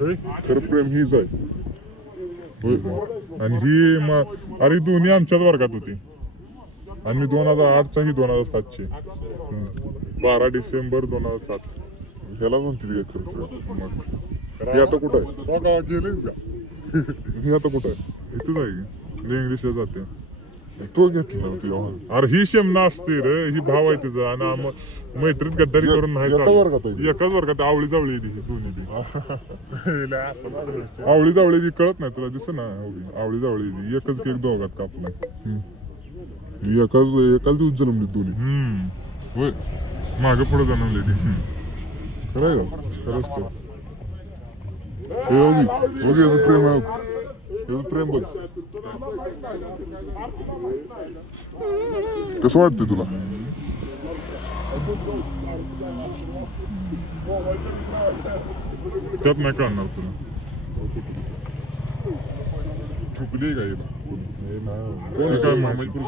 खरं प्रेम हीच आहे. होय का? आणि ही अरे दोन्ही आमच्याच वर्गात होती. आम्ही 2008चा ही 2007ची. 12 डिसेंबर 2007. ह्याला म्हणते खरं प्रेम. मग हे आता कुठं आहे? गेलेच का? ही आता कुठं आहे? इथंच आहे की इंग्लिशला जाते. तो घेतला तुझ्या. अरे ही शेमना असते रे, ही भाव आहे तिचा. आणि मैत्रीत गद्दारी करून नाही एकाच वर्गात आवळी जावळी दोन्ही बी. आवळी जावळी कळत नाही तुला, दिसत ना आवळी जावळी एकच केक दोघात कापला. एकाच दिवस जन्मले दोन्ही. होय मागे पुढे जन्मले ती. खरं का? खरंच तर प्रेम आहे. प्रेम बघ कसं वाटतं तुला? त्यात नाही कळणार तुला. ठुकली काय? काय मामाची